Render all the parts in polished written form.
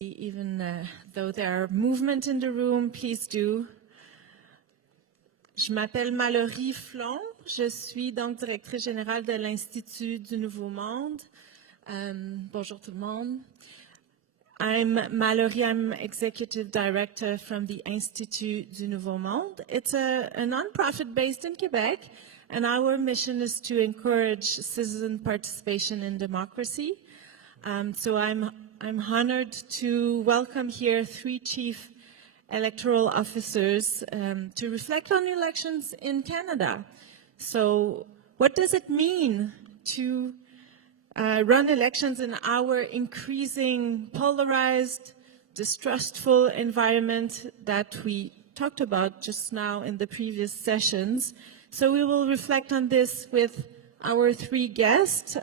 Even though there are movement in the room, please do. Je m'appelle Malorie Flon. Je suis donc directrice générale de l'Institut du Nouveau Monde. Bonjour tout le monde. I'm Malorie. I'm executive director from the Institut du Nouveau Monde. It's a nonprofit based in Quebec, and our mission is to encourage citizen participation in democracy. So I'm honored to welcome here 3 Chief Electoral Officers to reflect on elections in Canada. So what does it mean to run elections in our increasing polarized, distrustful environment that we talked about just now in the previous sessions? So we will reflect on this with our 3 guests.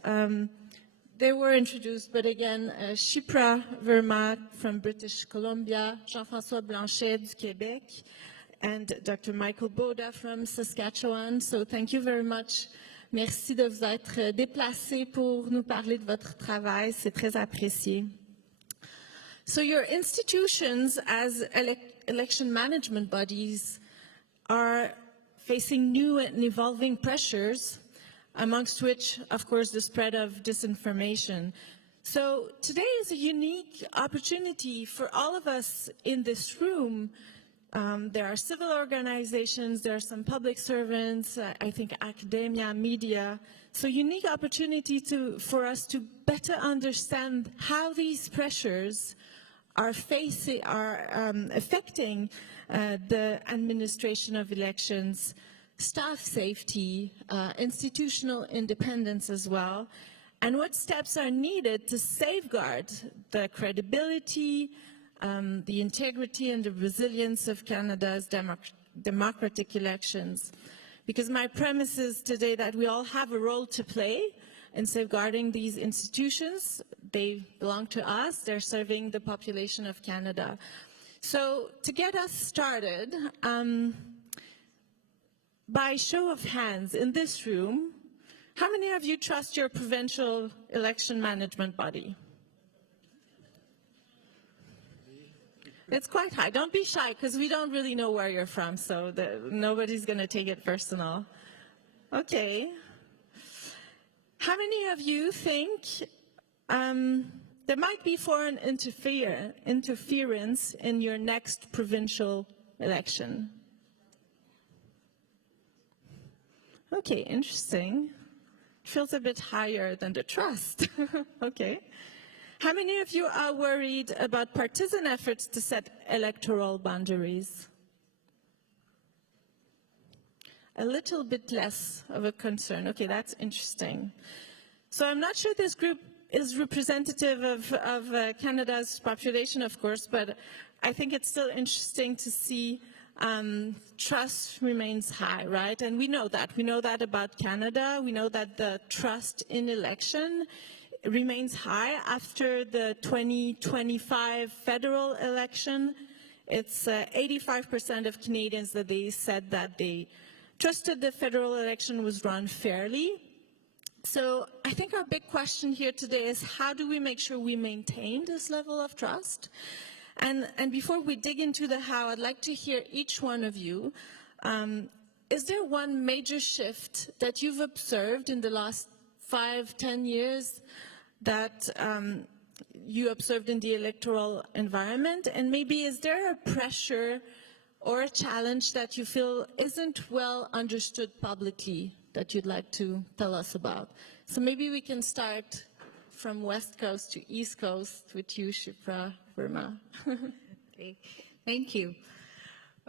They were introduced, but again, Shipra, Verma from British Columbia, Jean-François Blanchet du Québec, and Dr. Michael Boda from Saskatchewan. So thank you very much. Merci de vous être déplacés pour nous parler de votre travail. C'est très apprécié. So your institutions as election management bodies are facing new and evolving pressures, amongst which, of course, the spread of disinformation. So today is a unique opportunity for all of us in this room. There are civil organizations, there are some public servants, I think academia, media. So unique opportunity for us to better understand how these pressures are affecting the administration of elections, staff safety, institutional independence as well, and what steps are needed to safeguard the credibility, the integrity and the resilience of Canada's democratic elections. Because my premise is today that we all have a role to play in safeguarding these institutions. They belong to us, they're serving the population of Canada. So to get us started, by show of hands in this room, how many of you trust your provincial election management body? It's quite high. Don't be shy, because we don't really know where you're from, so nobody's going to take it personal. Okay. How many of you think there might be foreign interference in your next provincial election? Okay, interesting. Feels a bit higher than the trust. Okay. How many of you are worried about partisan efforts to set electoral boundaries? A little bit less of a concern. Okay, that's interesting. So I'm not sure this group is representative of Canada's population, of course, but I think it's still interesting to see trust remains high, right? And we know that. We know that about Canada. We know that the trust in election remains high after the 2025 federal election. It's 85% of Canadians that they said that they trusted the federal election was run fairly. So I think our big question here today is how do we make sure we maintain this level of trust? And before we dig into the how, I'd like to hear each one of you. Is there one major shift that you've observed in the last 5-10 years that you observed in the electoral environment? And maybe is there a pressure or a challenge that you feel isn't well understood publicly that you'd like to tell us about? So maybe we can start from West Coast to East Coast with you, Shipra, Verma. Okay. Thank you.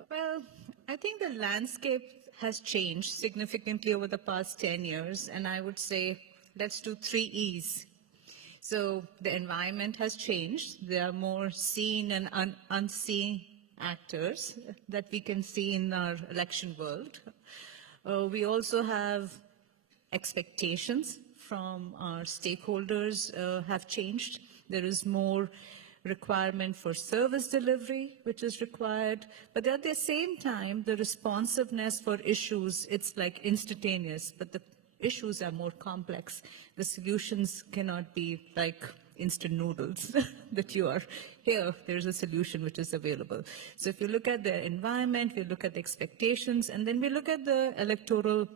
Well, I think the landscape has changed significantly over the past 10 years, and I would say let's do 3 E's. So the environment has changed. There are more seen and unseen actors that we can see in our election world. We also have expectations from our stakeholders have changed. There is more requirement for service delivery, which is required, but at the same time, the responsiveness for issues, it's like instantaneous, but the issues are more complex. The solutions cannot be like instant noodles that you are here. There's a solution which is available. So if you look at the environment, we look at the expectations, and then we look at the electoral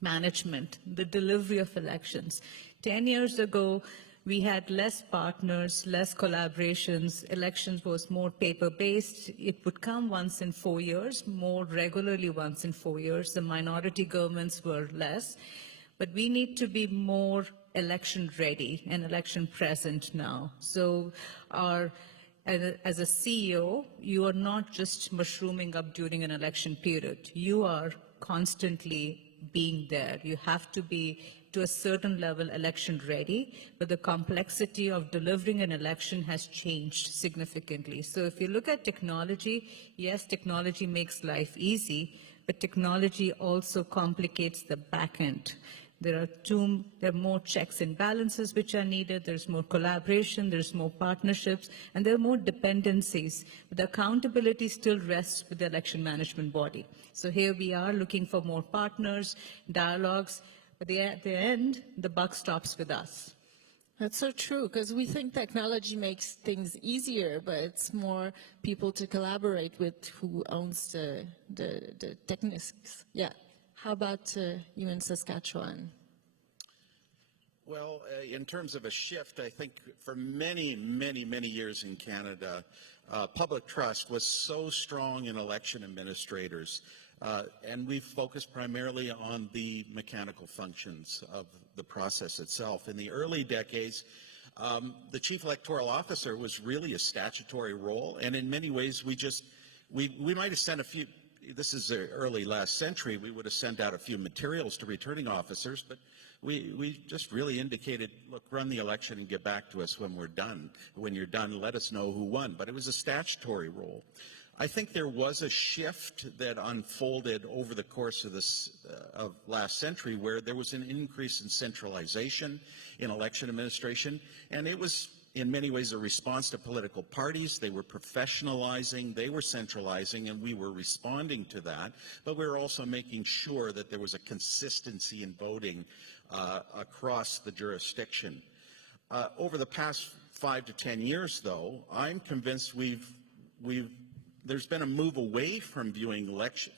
management, the delivery of elections. 10 years ago, we had less partners, less collaborations. Elections was more paper-based. It would come once in 4 years, more regularly once in 4 years. The minority governments were less. But we need to be more election ready and election present now. So as a CEO, you are not just mushrooming up during an election period. You are constantly being there. You have to be, to a certain level, election ready, but the complexity of delivering an election has changed significantly. So if you look at technology, yes, technology makes life easy, but technology also complicates the back end. There are more checks and balances which are needed, there's more collaboration, there's more partnerships, and there are more dependencies. But the accountability still rests with the election management body. So here we are looking for more partners, dialogues, but at the end, the buck stops with us. That's so true, because we think technology makes things easier, but it's more people to collaborate with who owns the techniques. Yeah. How about you in Saskatchewan? Well, in terms of a shift, I think for many, many, many years in Canada, public trust was so strong in election administrators, and we've focused primarily on the mechanical functions of the process itself. In the early decades, the Chief Electoral Officer was really a statutory role, and in many ways we might have sent a few. This is early last century, we would have sent out a few materials to returning officers, but we just really indicated, look, run the election and get back to us when we're done. When you're done, let us know who won. But it was a statutory role. I think there was a shift that unfolded over the course of of last century, where there was an increase in centralization in election administration, and it was in many ways a response to political parties. They were professionalizing, they were centralizing, and we were responding to that. But we were also making sure that there was a consistency in voting across the jurisdiction. Over the past 5 to 10 years, though, I'm convinced there's been a move away from viewing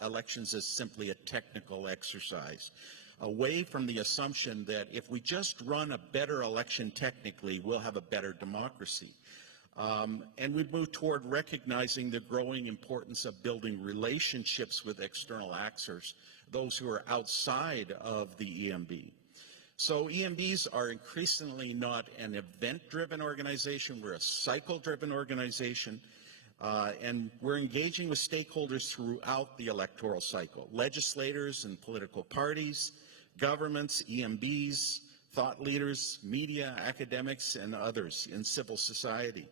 elections as simply a technical exercise, away from the assumption that if we just run a better election technically, we'll have a better democracy. And we've moved toward recognizing the growing importance of building relationships with external actors, those who are outside of the EMB. So EMBs are increasingly not an event-driven organization, we're a cycle-driven organization. And we're engaging with stakeholders throughout the electoral cycle, legislators and political parties, governments, EMBs, thought leaders, media, academics, and others in civil society.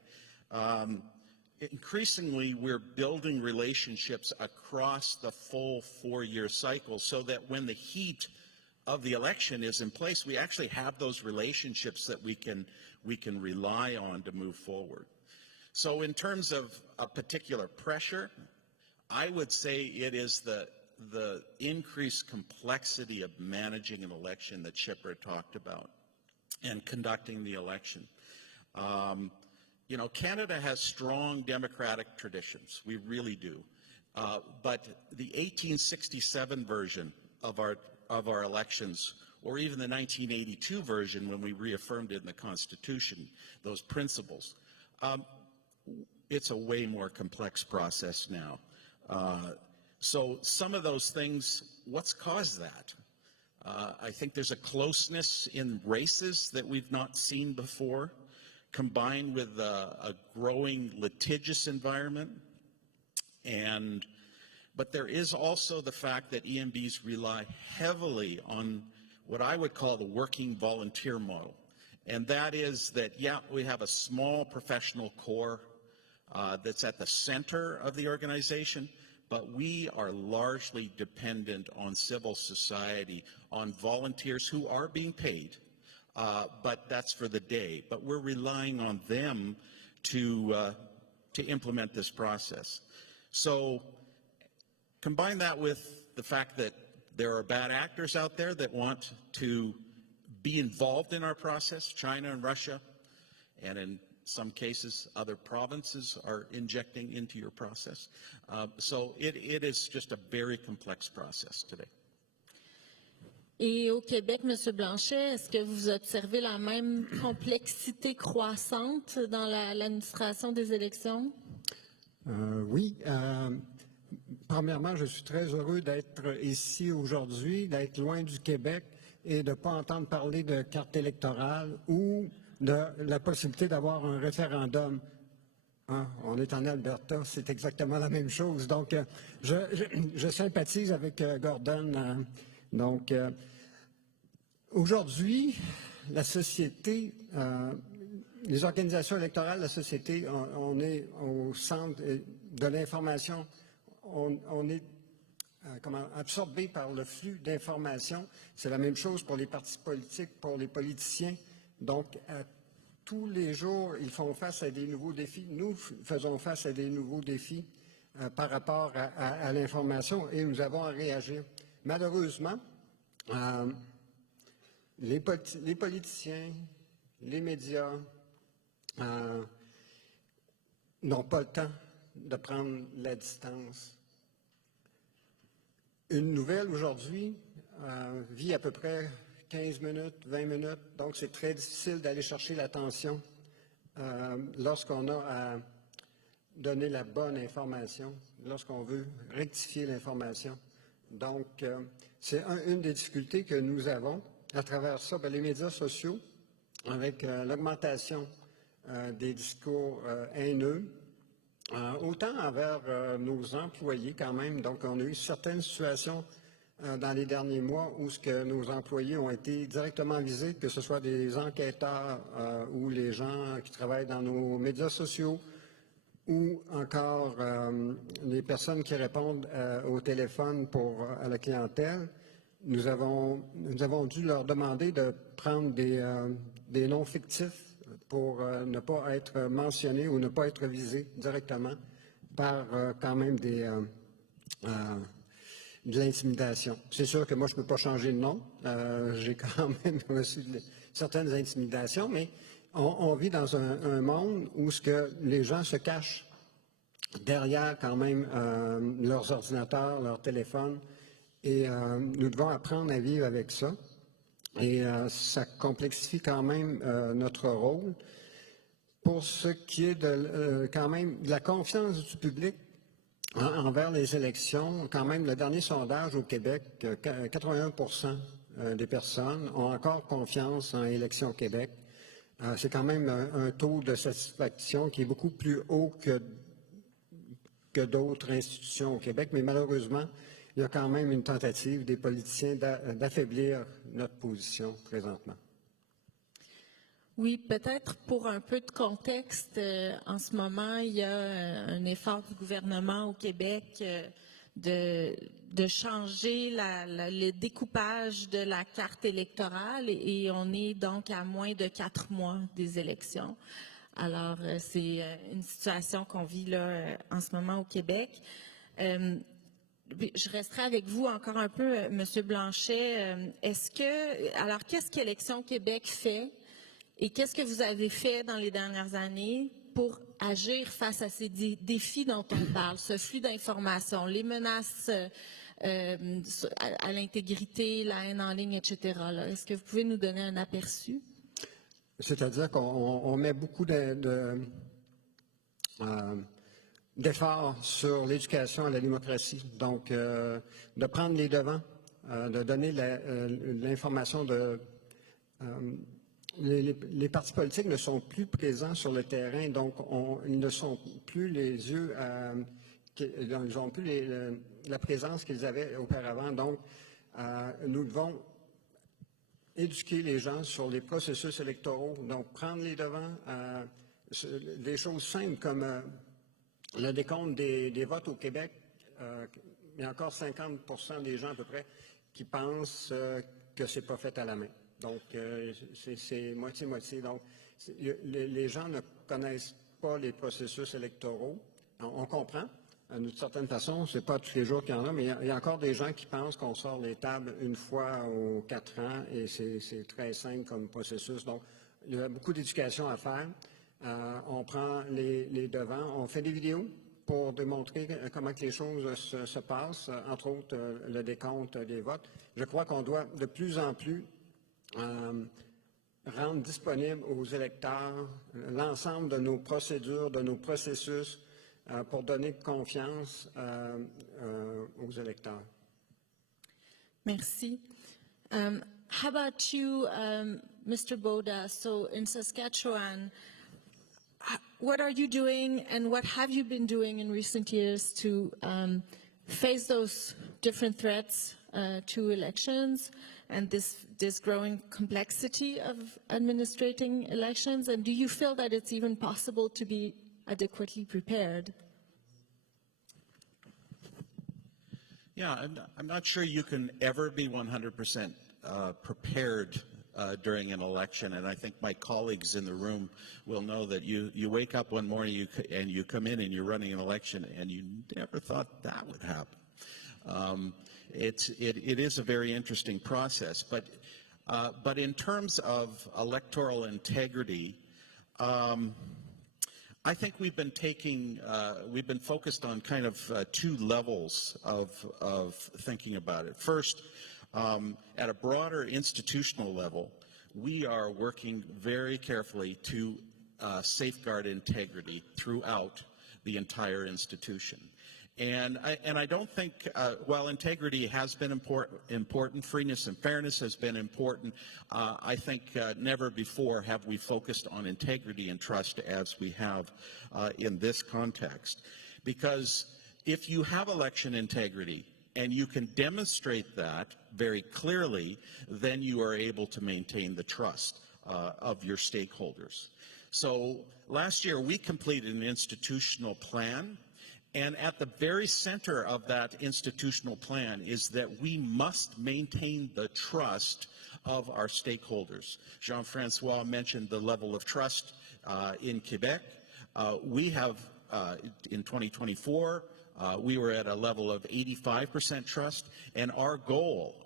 Increasingly, we're building relationships across the full 4-year cycle so that when the heat of the election is in place, we actually have those relationships that we can rely on to move forward. So in terms of a particular pressure, I would say it is the increased complexity of managing an election that Shipra talked about and conducting the election. You know, Canada has strong democratic traditions. We really do. But the 1867 version of our elections, or even the 1982 version when we reaffirmed it in the Constitution, those principles, it's a way more complex process now. So some of those things, what's caused that? I think there's a closeness in races that we've not seen before, combined with a growing litigious environment. But there is also the fact that EMBs rely heavily on what I would call the working volunteer model. And that is that, yeah, we have a small professional core that's at the center of the organization, but we are largely dependent on civil society, on volunteers who are being paid, but that's for the day. But we're relying on them to implement this process. So combine that with the fact that there are bad actors out there that want to be involved in our process, China and Russia, and in some cases, other provinces are injecting into your process. So it is just a very complex process today. Et au Québec, M. Blanchet, est-ce que vous observez la même complexité croissante dans l'administration des élections? Oui. Premièrement, je suis très heureux d'être ici aujourd'hui, d'être loin du Québec et de ne pas entendre parler de carte électorale ou de la possibilité d'avoir un référendum. Hein, on est en Alberta, c'est exactement la même chose. Donc, je sympathise avec Gordon. Donc, aujourd'hui, la société, les organisations électorales, la société, on est au centre de l'information. On est absorbé par le flux d'informations. C'est la même chose pour les partis politiques, pour les politiciens. Donc, tous les jours, ils font face à des nouveaux défis. Nous faisons face à des nouveaux défis par rapport à l'information et nous avons à réagir. Malheureusement, les politiciens, les médias n'ont pas le temps de prendre la distance. Une nouvelle aujourd'hui vit à peu près 15 minutes, 20 minutes, donc c'est très difficile d'aller chercher l'attention lorsqu'on a à donner la bonne information, lorsqu'on veut rectifier l'information. Donc, c'est une des difficultés que nous avons. À travers ça, les médias sociaux, avec l'augmentation des discours haineux, autant envers nos employés quand même. Donc, on a eu certaines situations dans les derniers mois où ce que nos employés ont été directement visés, que ce soit des enquêteurs ou les gens qui travaillent dans nos médias sociaux ou encore les personnes qui répondent au téléphone à la clientèle. Nous avons dû leur demander de prendre des noms fictifs pour ne pas être mentionnés ou ne pas être visés directement par quand même de l'intimidation. C'est sûr que moi, je ne peux pas changer de nom. J'ai quand même reçu certaines intimidations, mais on vit dans un monde où les gens se cachent derrière quand même leurs ordinateurs, leurs téléphones, et nous devons apprendre à vivre avec ça. Et ça complexifie quand même notre rôle. Pour ce qui est quand même de la confiance du public envers les élections, quand même, le dernier sondage au Québec, 81% des personnes ont encore confiance en Élections Québec. C'est quand même un taux de satisfaction qui est beaucoup plus haut que d'autres institutions au Québec, mais malheureusement, il y a quand même une tentative des politiciens d'affaiblir notre position présentement. Oui, peut-être pour un peu de contexte, en ce moment, il y a un effort du gouvernement au Québec de changer le découpage de la carte électorale et on est donc à moins de 4 mois des élections. Alors, c'est une situation qu'on vit là en ce moment au Québec. Je resterai avec vous encore un peu, M. Blanchet. Qu'est-ce qu'Élections Québec fait et qu'est-ce que vous avez fait dans les dernières années pour agir face à ces défis dont on parle, ce flux d'informations, les menaces à l'intégrité, la haine en ligne, etc. Est-ce que vous pouvez nous donner un aperçu? C'est-à-dire qu'on met beaucoup d'efforts sur l'éducation à la démocratie. Donc, de prendre les devants, de donner l'information les partis politiques ne sont plus présents sur le terrain, donc ils ne sont plus ils n'ont plus la présence qu'ils avaient auparavant. Donc, nous devons éduquer les gens sur les processus électoraux, donc prendre les devants, des choses simples comme le décompte des votes au Québec. Il y a encore 50% des gens à peu près qui pensent que ce n'est pas fait à la main. Donc, c'est moitié-moitié. Donc, les gens ne connaissent pas les processus électoraux. On comprend, d'une certaine façon, ce n'est pas tous les jours qu'il y en a, mais il y a encore des gens qui pensent qu'on sort les tables une fois aux 4 ans et c'est très simple comme processus. Donc, il y a beaucoup d'éducation à faire. On prend les devants, on fait des vidéos pour démontrer comment que les choses se passent, entre autres le décompte des votes. Je crois qu'on doit de plus en plus rendre disponible aux électeurs l'ensemble de nos procédures, de nos processus pour donner confiance aux électeurs. Merci. How about you, Mr. Boda? So in Saskatchewan, what are you doing and what have you been doing in recent years to face those different threats to elections and this growing complexity of administrating elections? And do you feel that it's even possible to be adequately prepared? Yeah, I'm not sure you can ever be 100% prepared during an election, and I think my colleagues in the room will know that you wake up one morning and you come in and you're running an election and you never thought that would happen. It is a very interesting process, but in terms of electoral integrity, I think we've been focused on kind of two levels of thinking about it. First, at a broader institutional level, we are working very carefully to safeguard integrity throughout the entire institution. And I don't think, while integrity has been important, freeness and fairness has been important, I think never before have we focused on integrity and trust as we have in this context. Because if you have election integrity and you can demonstrate that very clearly, then you are able to maintain the trust of your stakeholders. So last year we completed an institutional plan. And at the very center of that institutional plan is that we must maintain the trust of our stakeholders. Jean-François mentioned the level of trust in Quebec. We have, in 2024, we were at a level of 85% trust, and our goal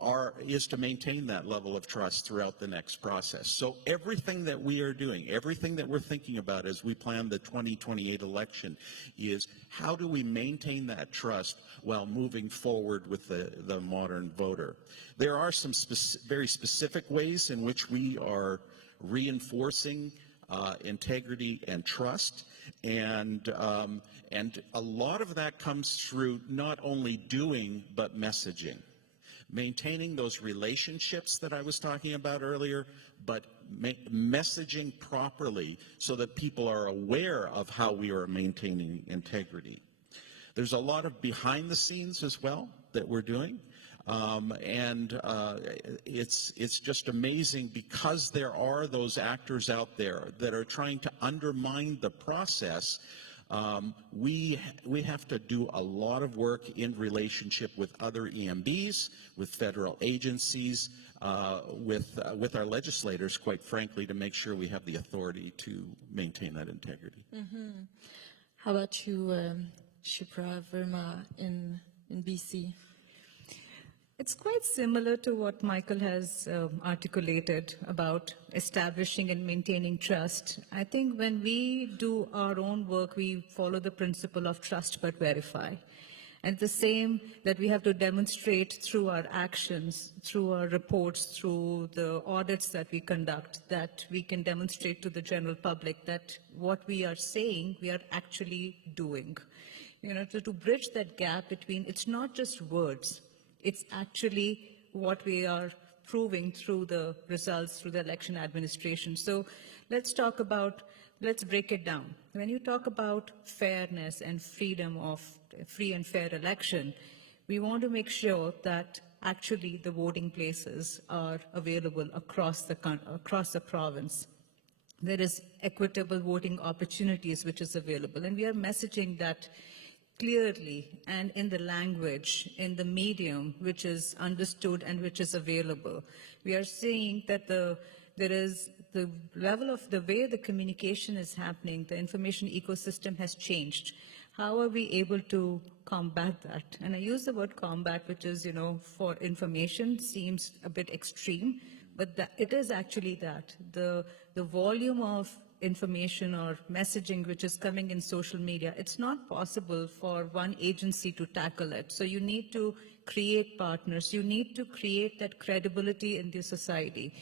is to maintain that level of trust throughout the next process. So everything that we are doing, everything that we're thinking about as we plan the 2028 election is how do we maintain that trust while moving forward with the modern voter. There are some very specific ways in which we are reinforcing integrity and trust, and a lot of that comes through not only doing but messaging, maintaining those relationships that I was talking about earlier, but messaging properly so that people are aware of how we are maintaining integrity. There's a lot of behind the scenes as well that we're doing. It's just amazing because there are those actors out there that are trying to undermine the process. We have to do a lot of work in relationship with other EMBs, with federal agencies, with our legislators, quite frankly, to make sure we have the authority to maintain that integrity. Mm-hmm. How about you, Shipra, Verma in BC? It's quite similar to what Michael has articulated about establishing and maintaining trust. I think when we do our own work, we follow the principle of trust but verify. And the same that we have to demonstrate through our actions, through our reports, through the audits that we conduct, that we can demonstrate to the general public that what we are saying, we are actually doing. You know, to bridge that gap between, it's not just words, it's actually what we are proving through the results, through the election administration. So let's break it down. When you talk about fairness and freedom of free and fair election, we want to make sure that actually the voting places are available across the province. There is equitable voting opportunities which is available, and we are messaging that clearly and in the language, in the medium which is understood and which is available. We are saying that there is the level of the way the communication is happening, the information ecosystem has changed. How are we able to combat that? And I use the word combat, which is, for information seems a bit extreme, but it is actually that. The volume of information or messaging which is coming in social media, it's not possible for one agency to tackle it. So you need to create partners. You need to create that credibility in the society.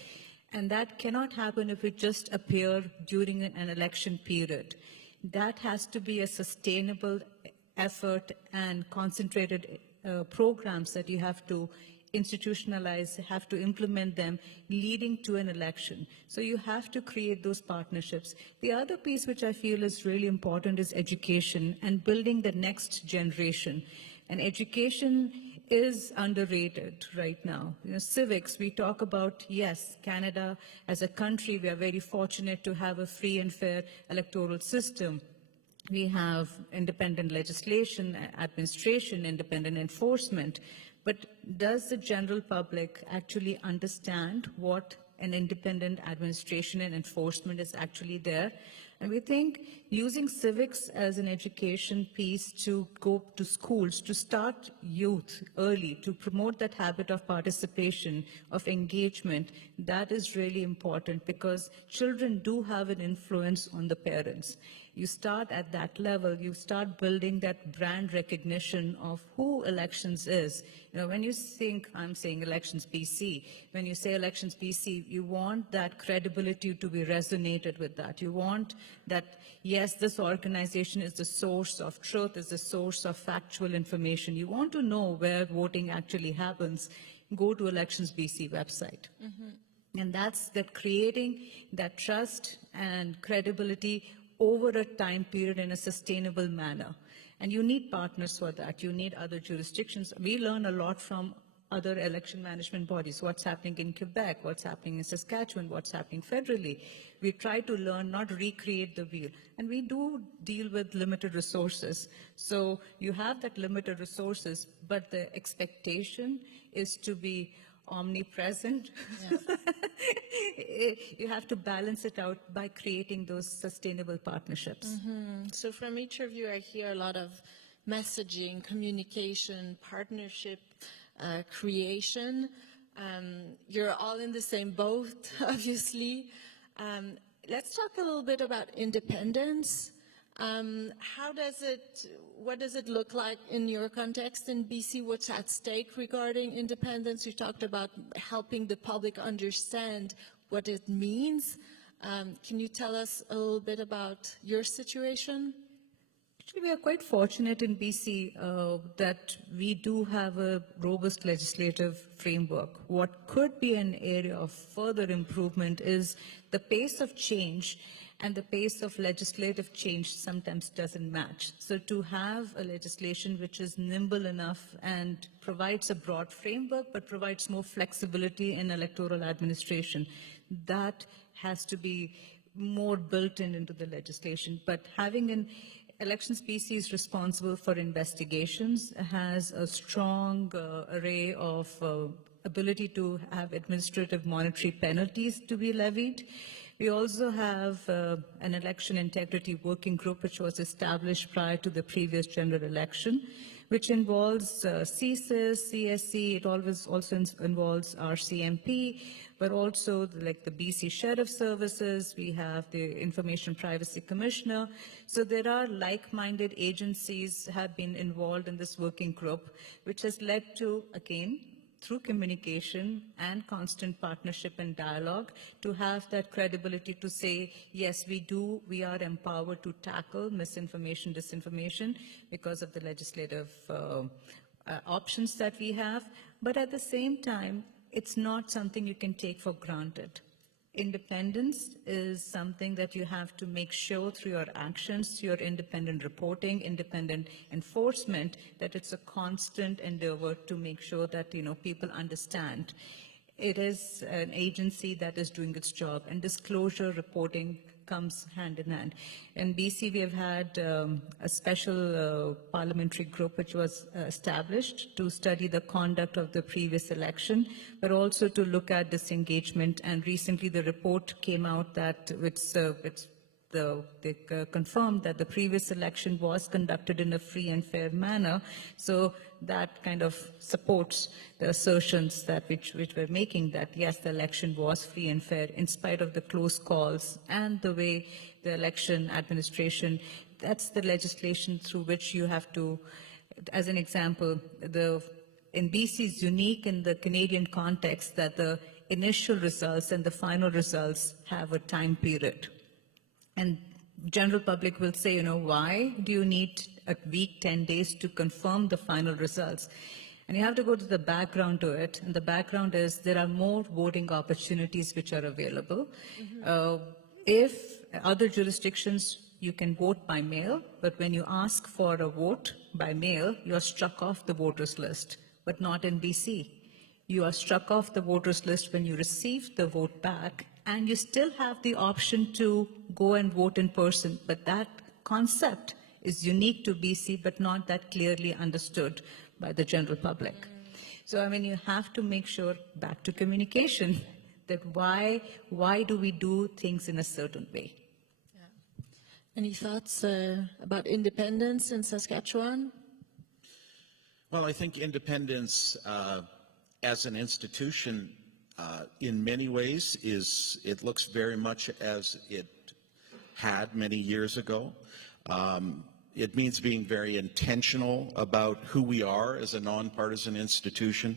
And that cannot happen if it just appear during an election period. That has to be a sustainable effort and concentrated programs that you have to institutionalize, have to implement them, leading to an election. So you have to create those partnerships. The other piece which I feel is really important is education and building the next generation. And education is underrated right now. You know, civics, we talk about, yes, Canada as a country, we are very fortunate to have a free and fair electoral system. We have independent legislation, administration, independent enforcement. But does the general public actually understand what an independent administration and enforcement is actually there? And we think using civics as an education piece to go to schools, to start youth early, to promote that habit of participation, of engagement, that is really important because children do have an influence on the parents. You start at that level, you start building that brand recognition of who Elections is. You know, when you think, I'm saying Elections BC, when you say Elections BC, you want that credibility to be resonated with that. You want that, yes, this organization is the source of truth, is the source of factual information. You want to know where voting actually happens, go to Elections BC website. Mm-hmm. And that's that creating that trust and credibility over a time period in a sustainable manner. And you need partners for that. You need other jurisdictions. We learn a lot from other election management bodies, what's happening in Quebec, what's happening in Saskatchewan, what's happening federally. We try to learn, not recreate the wheel. And we do deal with limited resources. So you have that limited resources, but the expectation is to be omnipresent. Yeah. You have to balance it out by creating those sustainable partnerships. Mm-hmm. So from each of you, I hear a lot of messaging, communication, partnership, creation. You're all in the same boat, obviously. Let's talk a little bit about independence. What does it look like in your context in BC? What's at stake regarding independence? You talked about helping the public understand what it means. Can you tell us a little bit about your situation? Actually, we are quite fortunate in BC that we do have a robust legislative framework. What could be an area of further improvement is the pace of change, and the pace of legislative change sometimes doesn't match. So to have a legislation which is nimble enough and provides a broad framework but provides more flexibility in electoral administration, that has to be more built into the legislation. But having an Elections BC is responsible for investigations, has a strong array of ability to have administrative monetary penalties to be levied. We also have an election integrity working group which was established prior to the previous general election, which involves CSIS, CSC, it always also involves RCMP, but also like the BC Sheriff Services, we have the Information Privacy Commissioner. So there are like-minded agencies have been involved in this working group, which has led to, again, through communication and constant partnership and dialogue, to have that credibility to say, yes, we are empowered to tackle misinformation, disinformation because of the legislative options that we have. But at the same time, it's not something you can take for granted. Independence is something that you have to make sure through your actions, your independent reporting, independent enforcement, that it's a constant endeavor to make sure that, people understand. It is an agency that is doing its job, and disclosure reporting comes hand in hand. In BC, we have had a special parliamentary group which was established to study the conduct of the previous election, but also to look at disengagement. And recently the report came out that it's they confirmed that the previous election was conducted in a free and fair manner. So that kind of supports the assertions that which we're making, that yes, the election was free and fair in spite of the close calls and the way the election administration, that's the legislation through which you have to, as an example, in BC is unique in the Canadian context that the initial results and the final results have a time period. And general public will say, why do you need a week, 10 days to confirm the final results? And you have to go to the background to it. And the background is there are more voting opportunities which are available. If other jurisdictions, you can vote by mail, but when you ask for a vote by mail, you're struck off the voters list, but not in BC. You are struck off the voters list when you receive the vote back, and you still have the option to go and vote in person, but that concept is unique to BC, but not that clearly understood by the general public. So, you have to make sure, back to communication, that why do we do things in a certain way? Any thoughts about independence in Saskatchewan? Well, I think independence as an institution in many ways it looks very much as it had many years ago. It means being very intentional about who we are as a nonpartisan institution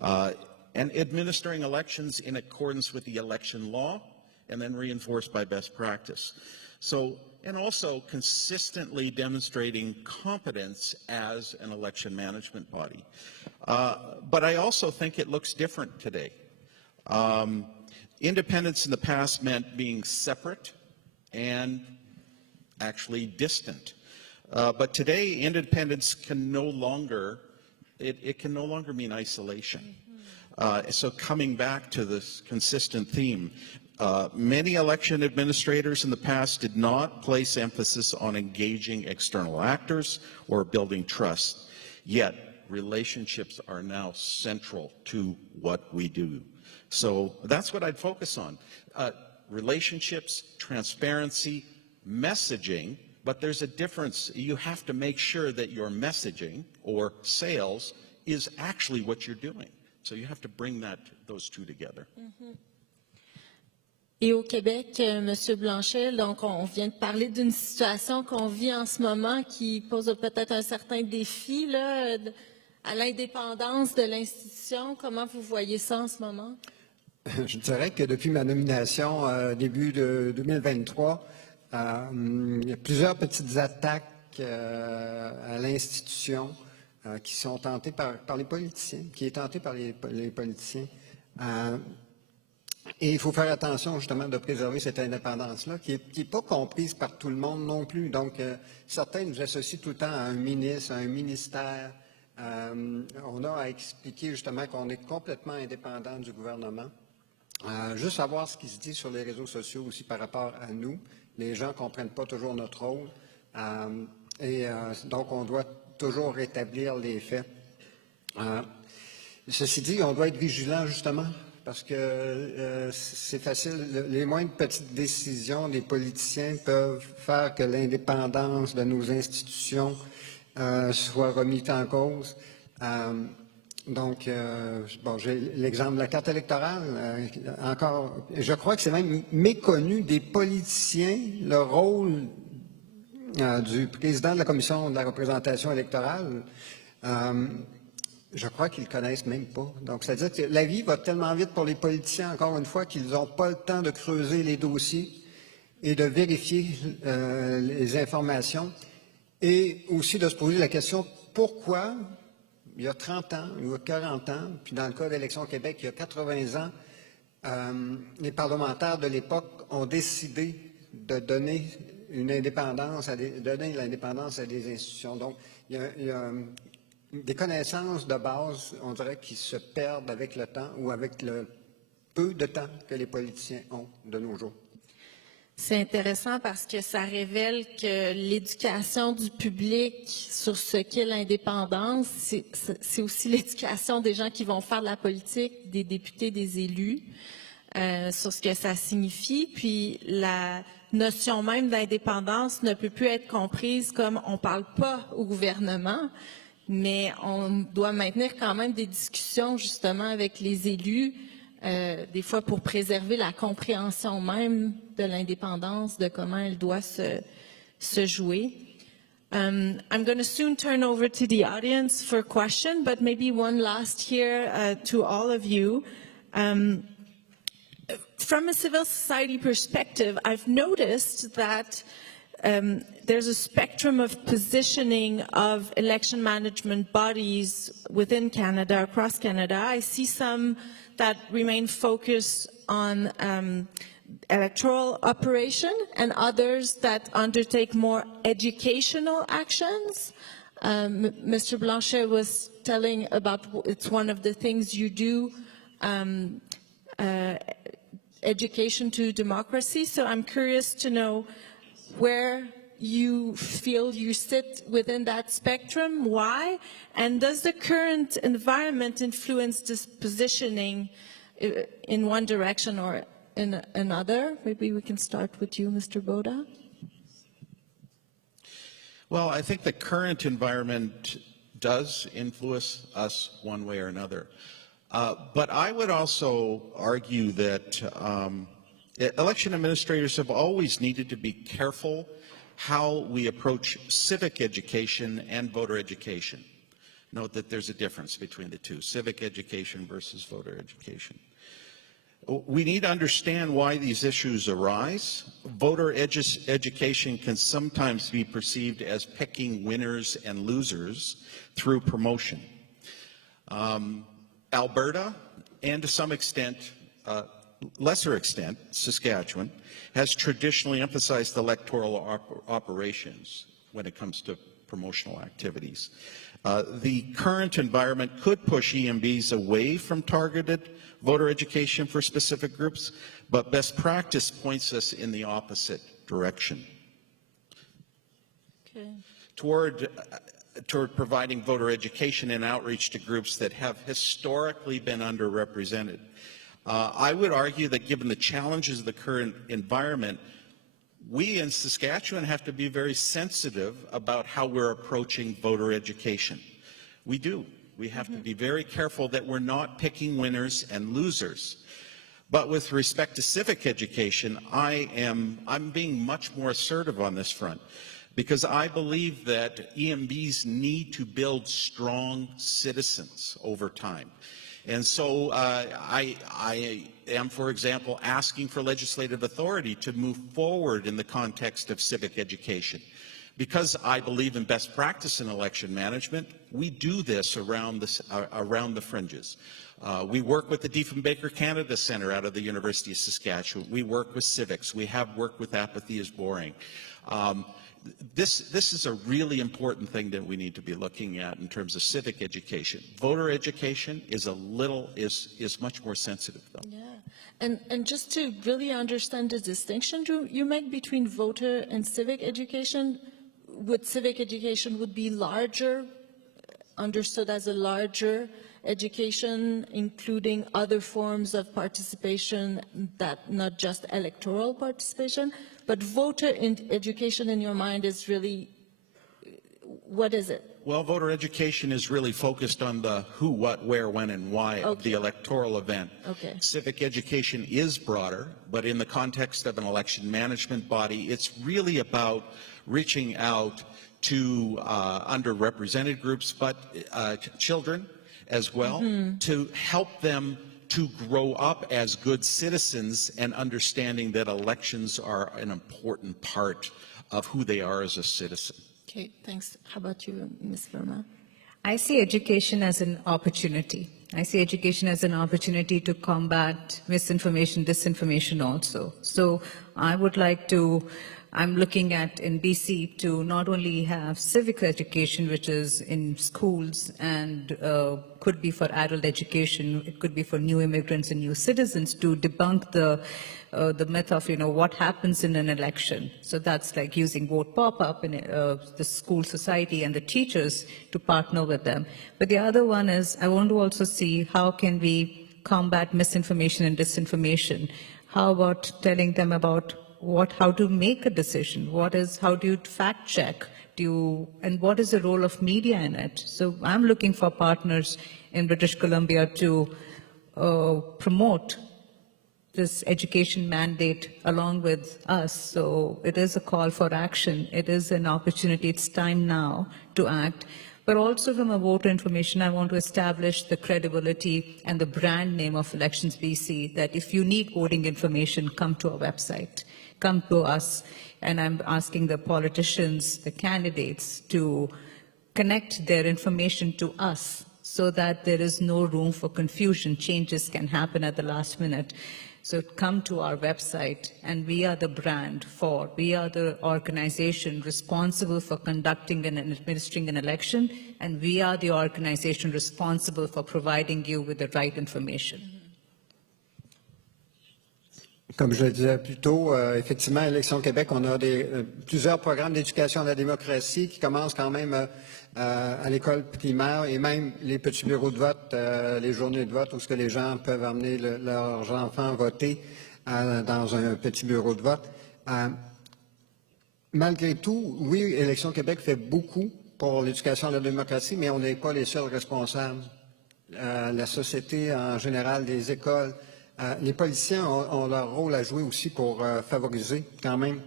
and administering elections in accordance with the election law and then reinforced by best practice. So, and also consistently demonstrating competence as an election management body. But I also think it looks different today. Independence in the past meant being separate and actually distant. But today, independence can no longer, it can no longer mean isolation. So coming back to this consistent theme, many election administrators in the past did not place emphasis on engaging external actors or building trust, yet relationships are now central to what we do. So that's what I'd focus on. Relationships, transparency, messaging, but there's a difference. You have to make sure that your messaging or sales is actually what you're doing. So you have to bring those two together. Et au Québec, Monsieur Blanchet, donc on vient de parler d'une situation qu'on vit en ce moment qui pose peut-être un certain défi là, à l'indépendance de l'institution. Comment vous voyez ça en ce moment? Je dirais que depuis ma nomination début de 2023, il y a plusieurs petites attaques à l'institution qui sont tentées par les politiciens, qui est tentée par les politiciens. Et il faut faire attention justement de préserver cette indépendance-là, qui n'est pas comprise par tout le monde non plus. Donc, certains nous associent tout le temps à un ministre, à un ministère. On a à expliquer justement qu'on est complètement indépendant du gouvernement. Juste savoir ce qui se dit sur les réseaux sociaux aussi par rapport à nous. Les gens ne comprennent pas toujours notre rôle. Donc, on doit toujours rétablir les faits. Ceci dit, on doit être vigilant justement parce que c'est facile. Les moindres petites décisions des politiciens peuvent faire que l'indépendance de nos institutions soit remise en cause. Donc, bon, j'ai l'exemple de la carte électorale. Encore, je crois que c'est même méconnu des politiciens le rôle du président de la commission de la représentation électorale. Je crois qu'ils ne le connaissent même pas. Donc, c'est-à-dire que la vie va tellement vite pour les politiciens, encore une fois, qu'ils n'ont pas le temps de creuser les dossiers et de vérifier les informations et aussi de se poser la question pourquoi il y a 30 ans, il y a 40 ans, puis dans le cas d'Élections Québec, il y a 80 ans, les parlementaires de l'époque ont décidé de donner une indépendance, donner l'indépendance à des institutions. Donc, il y a des connaissances de base, on dirait, qui se perdent avec le temps ou avec le peu de temps que les politiciens ont de nos jours. C'est intéressant parce que ça révèle que l'éducation du public sur ce qu'est l'indépendance, c'est aussi l'éducation des gens qui vont faire de la politique, des députés, des élus, sur ce que ça signifie. Puis notion même d'indépendance ne peut plus être comprise comme on ne parle pas au gouvernement, mais on doit maintenir quand même des discussions justement avec les élus, des fois pour préserver la compréhension même de l'indépendance, de comment elle doit se jouer. I'm going to soon turn over to the audience for a question, but maybe one last here to all of you. From a civil society perspective, I've noticed that there's a spectrum of positioning of election management bodies within Canada, across Canada. I see some that remain focused on electoral operation and others that undertake more educational actions. Mr. Blanchet was telling about it's one of the things you do, education to democracy. So I'm curious to know where you feel you sit within that spectrum, why, and does the current environment influence this positioning in one direction or in another? Maybe we can start with you, Mr. Boda. Well, I think the current environment does influence us one way or another. But I would also argue that election administrators have always needed to be careful how we approach civic education and voter education. Note that there's a difference between the two, civic education versus voter education. We need to understand why these issues arise. Voter education can sometimes be perceived as picking winners and losers through promotion. Alberta, and to some extent, lesser extent, Saskatchewan, has traditionally emphasized electoral operations when it comes to promotional activities. The current environment could push EMBs away from targeted voter education for specific groups, but best practice points us in the opposite direction. Okay. Toward providing voter education and outreach to groups that have historically been underrepresented. I would argue that given the challenges of the current environment, we in Saskatchewan have to be very sensitive about how we're approaching voter education. We do. We have to be very careful that we're not picking winners and losers. But with respect to civic education, I'm being much more assertive on this front, because I believe that EMBs need to build strong citizens over time. And so I am, for example, asking for legislative authority to move forward in the context of civic education. Because I believe in best practice in election management, we do this around the fringes. We work with the Diefenbaker Canada Centre out of the University of Saskatchewan. We work with civics. We have worked with Apathy is Boring. This is a really important thing that we need to be looking at in terms of civic education. Voter education is much more sensitive, though. Yeah, and just to really understand the distinction you make between voter and civic education, civic education would be larger, understood as a larger education, including other forms of participation, that not just electoral participation. But voter education in your mind is really, what is it? Well, voter education is really focused on the who, what, where, when, and why of the electoral event. Okay. Civic education is broader, but in the context of an election management body, it's really about reaching out to underrepresented groups, but children as well, to help them to grow up as good citizens and understanding that elections are an important part of who they are as a citizen. Okay, thanks. How about you, Ms. Verma? I see education as an opportunity. I see education as an opportunity to combat misinformation, disinformation also. So I would like to, I'm looking at in BC to not only have civic education, which is in schools and could be for adult education, it could be for new immigrants and new citizens to debunk the myth of, what happens in an election. So that's like using vote pop-up in the school society and the teachers to partner with them. But the other one is I want to also see how can we combat misinformation and disinformation. How about telling them about how to make a decision, how do you fact check, and what is the role of media in it? So I'm looking for partners in British Columbia to promote this education mandate along with us. So it is a call for action. It is an opportunity. It's time now to act. But also from a voter information, I want to establish the credibility and the brand name of Elections BC, that if you need voting information, come to our website, come to us. And I'm asking the politicians, the candidates, to connect their information to us so that there is no room for confusion. Changes can happen at the last minute. So come to our website, and we are the brand we are the organization responsible for conducting and administering an election, and we are the organization responsible for providing you with the right information. Comme je le disais plus tôt, effectivement, Élections Québec, on a plusieurs programmes d'éducation à la démocratie qui commencent quand même à l'école primaire et même les petits bureaux de vote, les journées de vote où ce que les gens peuvent amener leurs enfants voter dans un petit bureau de vote. Malgré tout, oui, Élections Québec fait beaucoup pour l'éducation à la démocratie, mais on n'est pas les seuls responsables. La société en général, les écoles, les politiciens ont leur rôle à jouer aussi pour favoriser quand même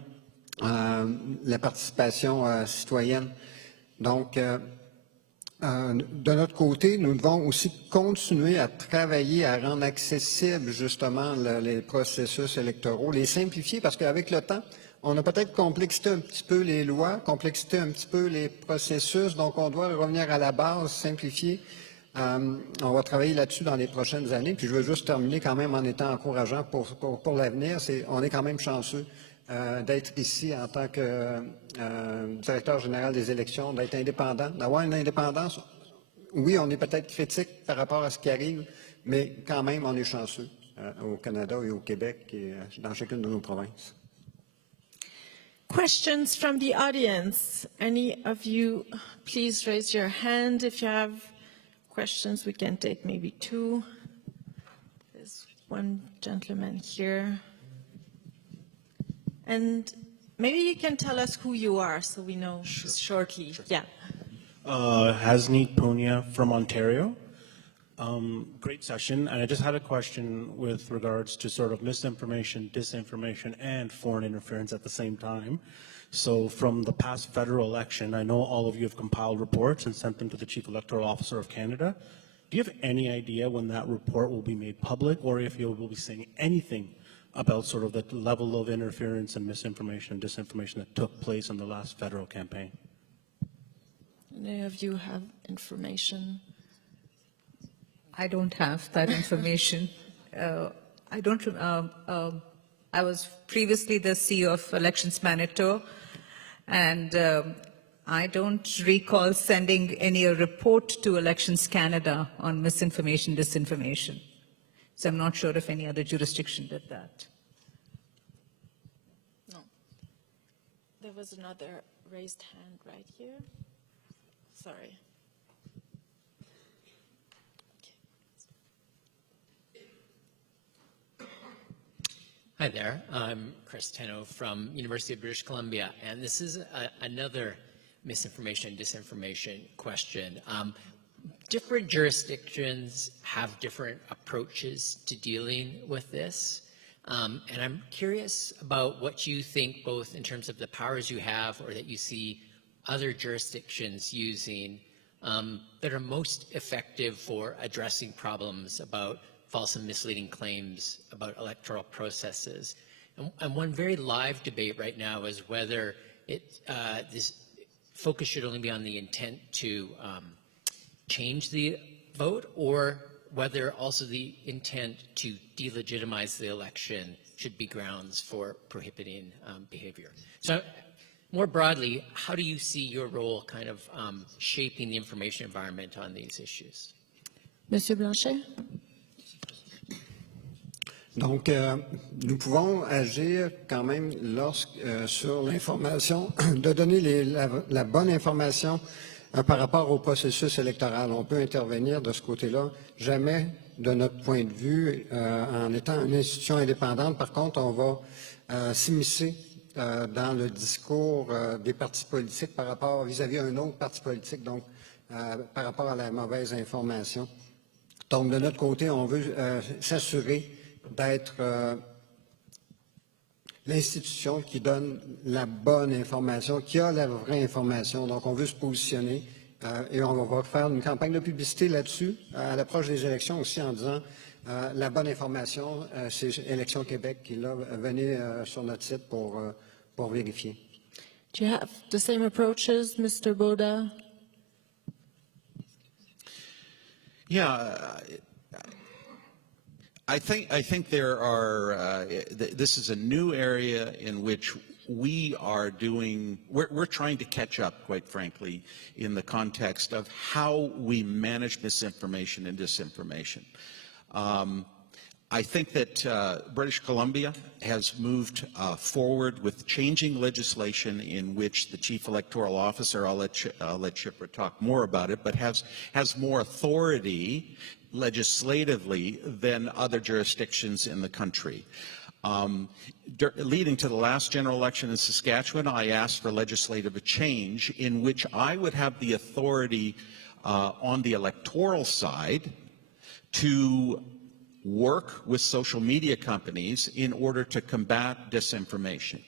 la participation citoyenne. Donc, de notre côté, nous devons aussi continuer à travailler à rendre accessibles justement les processus électoraux, les simplifier, parce qu'avec le temps, on a peut-être complexité un petit peu les lois, complexité un petit peu les processus, donc on doit revenir à la base, simplifier. On va travailler là-dessus dans les prochaines années. Puis je veux juste terminer quand même en étant encourageant pour l'avenir. On est quand même chanceux d'être ici en tant que directeur général des élections, d'être indépendant, d'avoir une indépendance. Oui, on est peut-être critique par rapport à ce qui arrive, mais quand même, on est chanceux au Canada et au Québec et dans chacune de nos provinces. Questions from the audience? Any of you, please raise your hand if you have questions. We can take maybe two. There's one gentleman here. And maybe you can tell us who you are so we know shortly. Sure. Yeah. Hasneet Punia from Ontario. Great session. And I just had a question with regards to sort of misinformation, disinformation, and foreign interference at the same time. So from the past federal election, I know all of you have compiled reports and sent them to the Chief Electoral Officer of Canada. Do you have any idea when that report will be made public, or if you will be saying anything about sort of the level of interference and misinformation and disinformation that took place in the last federal campaign? Any of you have information? I don't have that information. I was previously the CEO of Elections Manitou, and I don't recall sending any report to Elections Canada on misinformation, disinformation. So I'm not sure if any other jurisdiction did that. No. There was another raised hand right here. Sorry. Hi there, I'm Chris Tenno from University of British Columbia, and this is another misinformation, disinformation question. Different jurisdictions have different approaches to dealing with this, and I'm curious about what you think, both in terms of the powers you have or that you see other jurisdictions using that are most effective for addressing problems about false and misleading claims about electoral processes. And one very live debate right now is whether this focus should only be on the intent to change the vote, or whether also the intent to delegitimize the election should be grounds for prohibiting behavior. So more broadly, how do you see your role kind of shaping the information environment on these issues? Monsieur Blanchet? Donc, nous pouvons agir quand même sur l'information, de donner la bonne information par rapport au processus électoral. On peut intervenir de ce côté-là. Jamais, de notre point de vue, en étant une institution indépendante. Par contre, on va s'immiscer dans le discours des partis politiques par rapport vis-à-vis un autre parti politique, donc par rapport à la mauvaise information. Donc, de notre côté, on veut s'assurer d'être l'institution qui donne la bonne information, qui a la vraie information. Donc, on veut se positionner et on va faire une campagne de publicité là-dessus, à l'approche des élections aussi, en disant la bonne information, c'est Élections Québec qui l'a. Venez sur notre site pour vérifier. Do you have the same approaches, Mr. Boda? Yeah, I think there are. This is a new area in which we are doing. We're trying to catch up, quite frankly, in the context of how we manage misinformation and disinformation. I think that British Columbia has moved forward with changing legislation in which the Chief Electoral Officer, I'll let Shipra talk more about it, but has more authority legislatively than other jurisdictions in the country. Leading to the last general election in Saskatchewan, I asked for legislative change in which I would have the authority on the electoral side to work with social media companies in order to combat disinformation.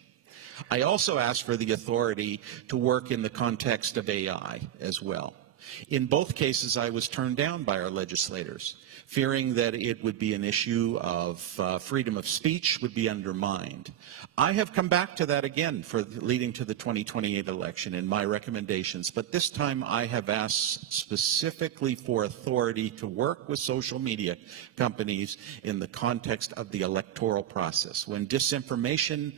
I also asked for the authority to work in the context of AI as well. In both cases, I was turned down by our legislators, fearing that it would be an issue of freedom of speech would be undermined. I have come back to that again for leading to the 2028 election in my recommendations, but this time I have asked specifically for authority to work with social media companies in the context of the electoral process. When disinformation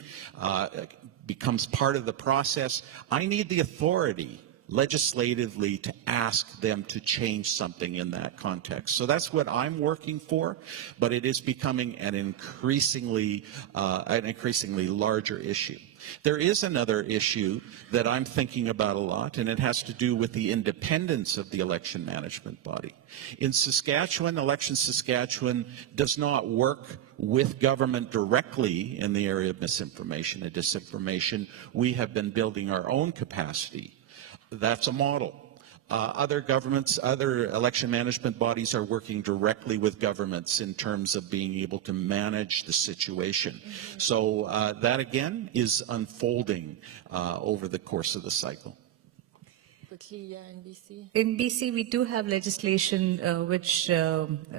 becomes part of the process, I need the authority legislatively to ask them to change something in that context. So that's what I'm working for, but it is becoming an increasingly larger issue. There is another issue that I'm thinking about a lot, and it has to do with the independence of the election management body. In Saskatchewan, Elections Saskatchewan does not work with government directly in the area of misinformation and disinformation. We have been building our own capacity. That's a model. Other governments, other election management bodies are working directly with governments in terms of being able to manage the situation. So that again is unfolding over the course of the cycle. Quickly, in BC. In BC, we do have legislation which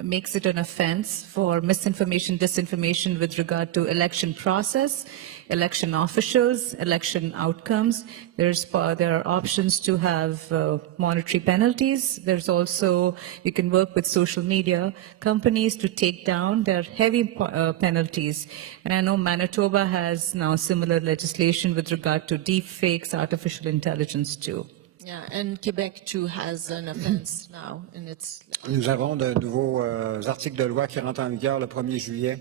makes it an offense for misinformation, disinformation with regard to election process, election officials, election outcomes. There are options to have monetary penalties. There's also, you can work with social media companies to take down their heavy penalties. And I know Manitoba has now similar legislation with regard to deep fakes, artificial intelligence too. Yeah, and Quebec too has an offense now in its. Nous avons de nouveaux articles de loi qui rentrent en vigueur le 1er juillet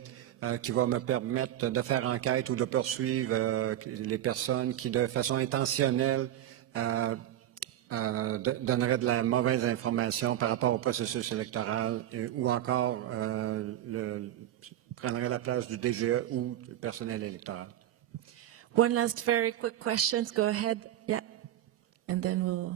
qui va me permettre de faire enquête ou de poursuivre les personnes qui, de façon intentionnelle, donneraient de la mauvaise information par rapport au processus électoral ou encore prendraient la place du DGE ou du personnel électoral. One last very quick question. Go ahead. Yeah. And then we'll.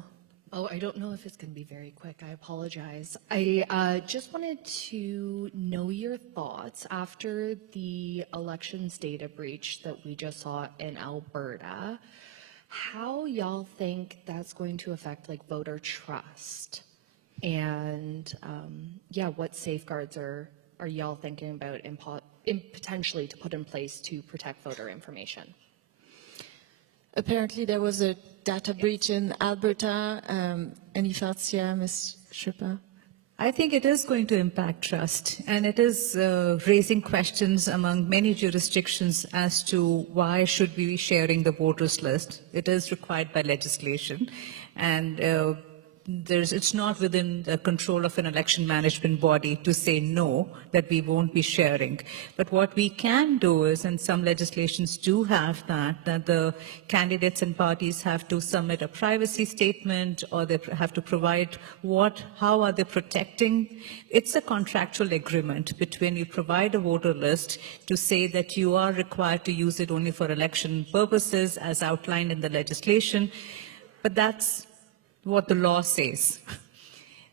Oh, I don't know if it's going to be very quick. I apologize. I just wanted to know your thoughts after the elections data breach that we just saw in Alberta. How y'all think that's going to affect like voter trust? And yeah, what safeguards are y'all thinking about potentially to put in place to protect voter information? Apparently, there was a data breach in Alberta. Any thoughts here, Ms. Shipra? I think it is going to impact trust, and it is raising questions among many jurisdictions as to why should we be sharing the voters list. It is required by legislation, and it's not within the control of an election management body to say no, that we won't be sharing. But what we can do is, and some legislations do have that the candidates and parties have to submit a privacy statement, or they have to provide how are they protecting. It's a contractual agreement between you provide a voter list to say that you are required to use it only for election purposes as outlined in the legislation. But that's what the law says.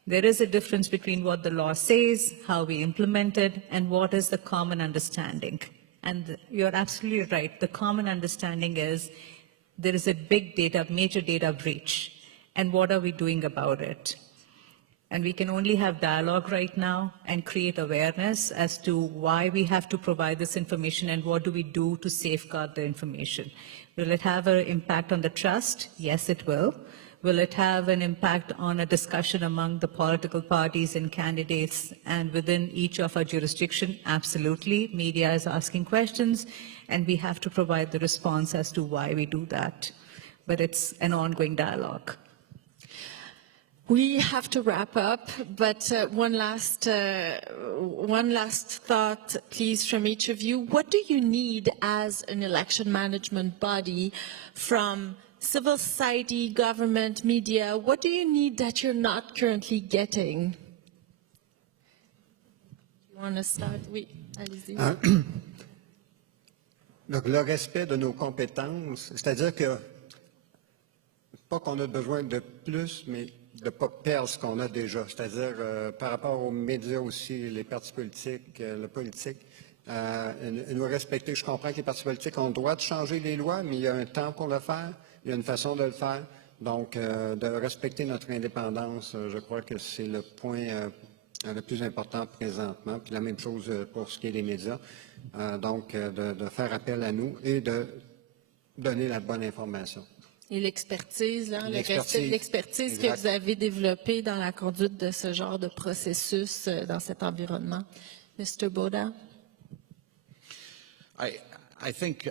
There is a difference between what the law says, how we implement it, and what is the common understanding. And you're absolutely right. The common understanding is there is a major data breach. And what are we doing about it? And we can only have dialogue right now and create awareness as to why we have to provide this information and what do we do to safeguard the information. Will it have an impact on the trust? Yes, it will. Will it have an impact on a discussion among the political parties and candidates and within each of our jurisdiction? Absolutely. Media is asking questions, and we have to provide the response as to why we do that. But it's an ongoing dialogue. We have to wrap up, but one last thought, please, from each of you. What do you need as an election management body from civil society, government, media? What do you need that you're not currently getting? You want to start? Oui, allez-y. Donc, le respect de nos compétences, c'est-à-dire que, pas qu'on a besoin de plus, mais de ne pas perdre ce qu'on a déjà. C'est-à-dire, par rapport aux médias aussi, les partis politiques, le politique, nous respecter. Je comprends que les partis politiques ont le droit de changer les lois, mais il y a un temps pour le faire. Il y a une façon de le faire. Donc, de respecter notre indépendance, je crois que c'est le point le plus important présentement. Puis la même chose pour ce qui est des médias. Donc, de faire appel à nous et de donner la bonne information. Et l'expertise, le respect de l'expertise que vous avez développée dans la conduite de ce genre de processus dans cet environnement. Mr. Boda? I think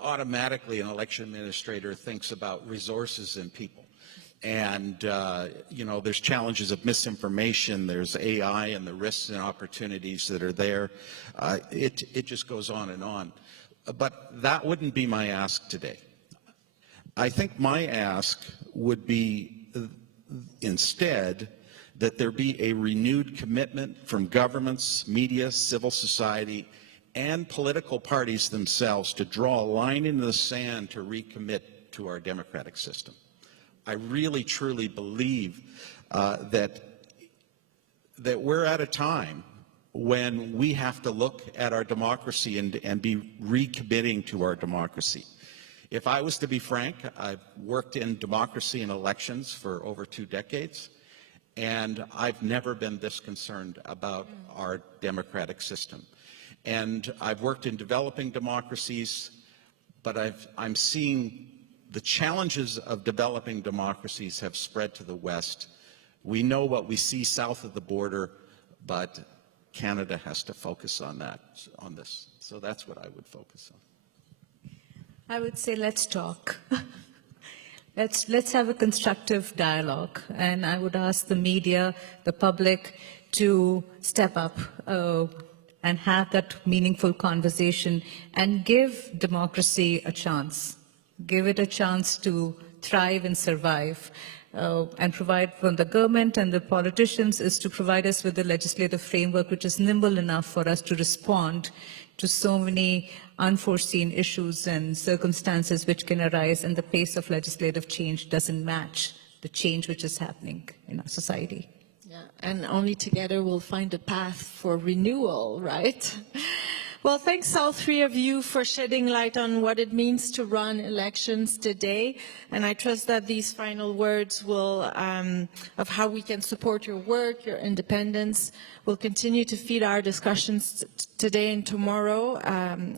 automatically an election administrator thinks about resources and people. And, there's challenges of misinformation, there's AI and the risks and opportunities that are there. It just goes on and on. But that wouldn't be my ask today. I think my ask would be instead that there be a renewed commitment from governments, media, civil society, and political parties themselves to draw a line in the sand to recommit to our democratic system. I really, truly believe that we're at a time when we have to look at our democracy and be recommitting to our democracy. If I was to be frank, I've worked in democracy and elections for over 2 decades, and I've never been this concerned about our democratic system. And I've worked in developing democracies, but I'm seeing the challenges of developing democracies have spread to the West. We know what we see south of the border, but Canada has to focus on this. So that's what I would focus on. I would say let's talk. Let's have a constructive dialogue, and I would ask the media, the public, to step up and have that meaningful conversation and give democracy a chance. Give it a chance to thrive and survive. And provide from the government and the politicians is to provide us with a legislative framework which is nimble enough for us to respond to so many unforeseen issues and circumstances which can arise, and the pace of legislative change doesn't match the change which is happening in our society. Yeah, and only together we'll find a path for renewal, right? Well, thanks all three of you for shedding light on what it means to run elections today. And I trust that these final words will, of how we can support your work, your independence, will continue to feed our discussions today and tomorrow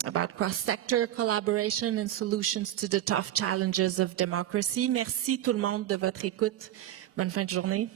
about cross-sector collaboration and solutions to the tough challenges of democracy. Merci tout le monde de votre écoute. Bonne fin de journée.